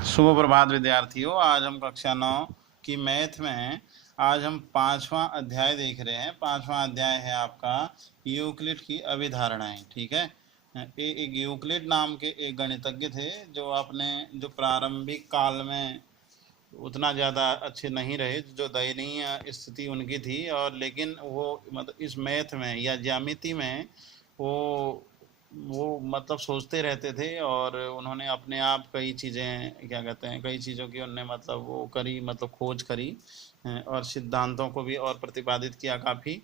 शुभ प्रभात विद्यार्थियों। आज हम कक्षा 9 की मैथ में आज हम 5वां अध्याय देख रहे हैं। 5वां अध्याय है आपका यूक्लिड की अभिधारणाएं। ठीक है। एक यूक्लिड नाम के एक गणितज्ञ थे जो प्रारंभिक काल में उतना ज़्यादा अच्छे नहीं रहे, जो दयनीय स्थिति उनकी थी। और लेकिन वो मतलब इस मैथ में या ज्यामिति में वो मतलब सोचते रहते थे, और उन्होंने अपने आप कई चीज़ें क्या कहते हैं कई चीज़ों की उनने मतलब वो करी, मतलब खोज करी, और सिद्धांतों को भी और प्रतिपादित किया काफ़ी।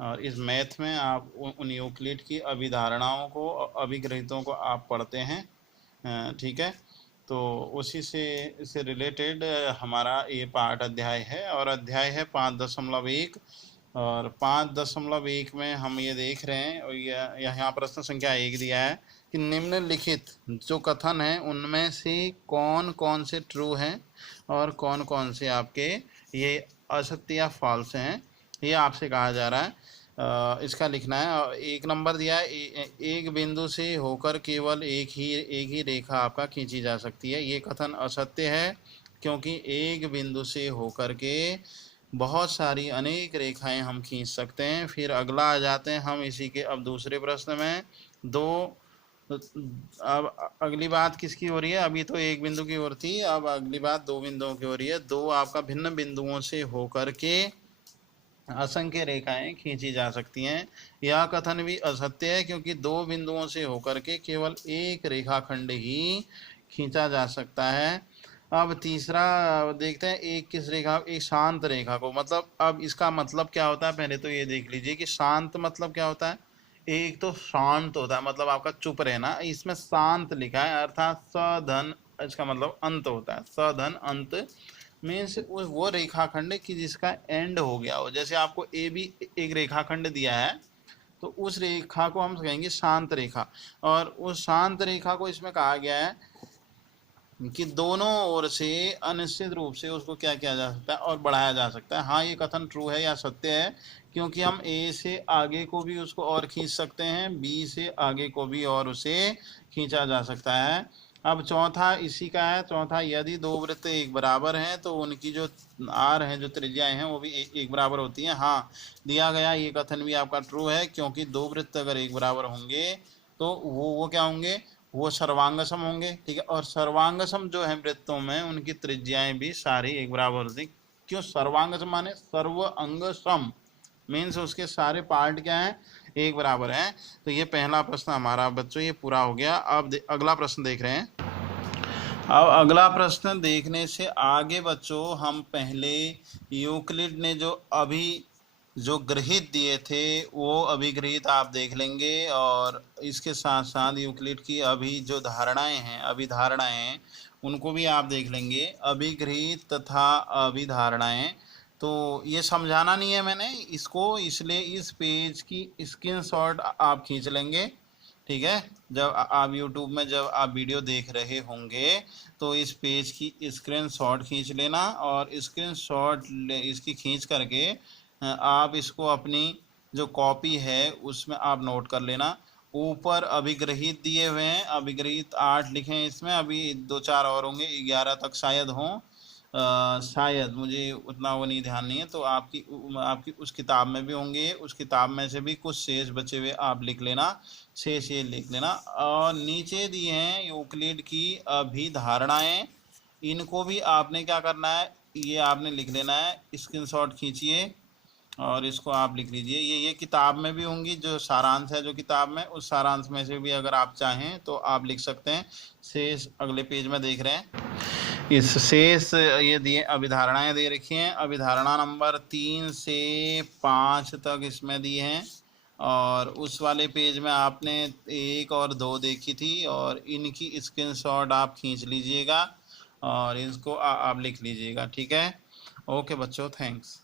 और इस मैथ में आप उन यूक्लिड की अभिधारणाओं को, अभिग्रहितों को आप पढ़ते हैं। ठीक है। तो उसी से रिलेटेड हमारा ये पाठ अध्याय है, और अध्याय है 5.1। और 5.1 में हम ये देख रहे हैं, और यहाँ प्रश्न संख्या 1 दिया है कि निम्नलिखित जो कथन है उनमें से कौन कौन से ट्रू हैं और कौन कौन से आपके ये असत्य या फॉल्स हैं, ये आपसे कहा जा रहा है। इसका लिखना है। 1 नंबर दिया है, एक बिंदु से होकर केवल एक ही रेखा आपका खींची जा सकती है। ये कथन असत्य है, क्योंकि एक बिंदु से होकर के बहुत सारी अनेक रेखाएं हम खींच सकते हैं। फिर अगला आ जाते हैं हम इसी के अब दूसरे प्रश्न में। अब अगली बात किसकी हो रही है? अभी तो एक बिंदु की ओर थी, अब अगली बात 2 बिंदुओं की हो रही है। 2 आपका भिन्न बिंदुओं से होकर के असंख्य रेखाएं खींची जा सकती हैं। यह कथन भी असत्य है, क्योंकि 2 बिंदुओं से होकर के केवल एक रेखाखंड ही खींचा जा सकता है। अब तीसरा देखते हैं, एक शांत रेखा को, मतलब अब इसका मतलब क्या होता है पहले तो ये देख लीजिए कि शांत मतलब क्या होता है। एक तो शांत होता है मतलब आपका चुप रहना, इसमें शांत लिखा है, अर्थात सधन, इसका मतलब अंत होता है। सधन अंत मीन्स वो रेखाखंड की जिसका एंड हो गया हो। जैसे आपको ए बी एक रेखाखंड दिया है, तो उस रेखा को हम कहेंगे शांत रेखा। और उस शांत रेखा को इसमें कहा गया है कि दोनों ओर से अनिश्चित रूप से उसको क्या किया जा सकता है और बढ़ाया जा सकता है। हाँ, ये कथन ट्रू है या सत्य है, क्योंकि हम ए से आगे को भी उसको और खींच सकते हैं, बी से आगे को भी और उसे खींचा जा सकता है। अब चौथा इसी का है। चौथा, यदि 2 वृत्त एक बराबर हैं तो उनकी जो आर हैं, जो त्रिज्याएं हैं, वो भी एक बराबर होती हैं। हाँ, दिया गया ये कथन भी आपका ट्रू है, क्योंकि 2 वृत्त अगर एक बराबर होंगे तो वो क्या होंगे? वो सर्वांगसम होंगे। ठीक है। और सर्वांगसम जो है वृत्तों में, उनकी त्रिज्याएं भी सारी एक बराबर होती। क्यों सर्वांगसम? माने सर्व अंग सम, मीन्स उसके सारे पार्ट क्या हैं? एक बराबर हैं। तो ये पहला प्रश्न हमारा बच्चों ये पूरा हो गया। अब अगला प्रश्न देख रहे हैं। अब अगला प्रश्न देखने से आगे बच्चों हम पहले यूक्लिड ने जो गृहित दिए थे वो अभिगृहित आप देख लेंगे, और इसके साथ साथ यूक्लिड की जो धारणाएं हैं, अभिधारणाएं, उनको भी आप देख लेंगे। अभिगृहित तथा अभिधारणाएं, तो ये समझाना नहीं है मैंने इसको, इसलिए इस पेज की स्क्रीनशॉट आप खींच लेंगे। ठीक है। जब आप YouTube में जब आप वीडियो देख रहे होंगे तो इस पेज की स्क्रीनशॉट खींच लेना, और स्क्रीनशॉट इसकी खींच करके आप इसको अपनी जो कॉपी है उसमें आप नोट कर लेना। ऊपर अभिग्रहित दिए हुए हैं, अभिग्रहित 8 लिखे हैं इसमें, अभी 2-4 और होंगे, 11 तक शायद हों। शायद, मुझे उतना वो नहीं ध्यान नहीं है। तो आपकी उस किताब में भी होंगे, उस किताब में से भी कुछ शेष बचे हुए आप लिख लेना, शेष ये लिख लेना। और नीचे दिए हैं यूक्लिड की अभिधारणाएं, इनको भी आपने क्या करना है, ये आपने लिख लेना है। स्क्रीनशॉट खींचिए और इसको आप लिख लीजिए। ये किताब में भी होंगी, जो सारांश है जो किताब में, उस सारांश में से भी अगर आप चाहें तो आप लिख सकते हैं। शेष अगले पेज में देख रहे हैं। इस शेष ये दिए अभिधारणाएं दे रखी हैं। अभिधारणा नंबर 3 से 5 तक इसमें दी हैं, और उस वाले पेज में आपने 1 और 2 देखी थी, और इनकी स्क्रीनशॉट आप खींच लीजिएगा और इसको आप लिख लीजिएगा। ठीक है। ओके बच्चों, थैंक्स।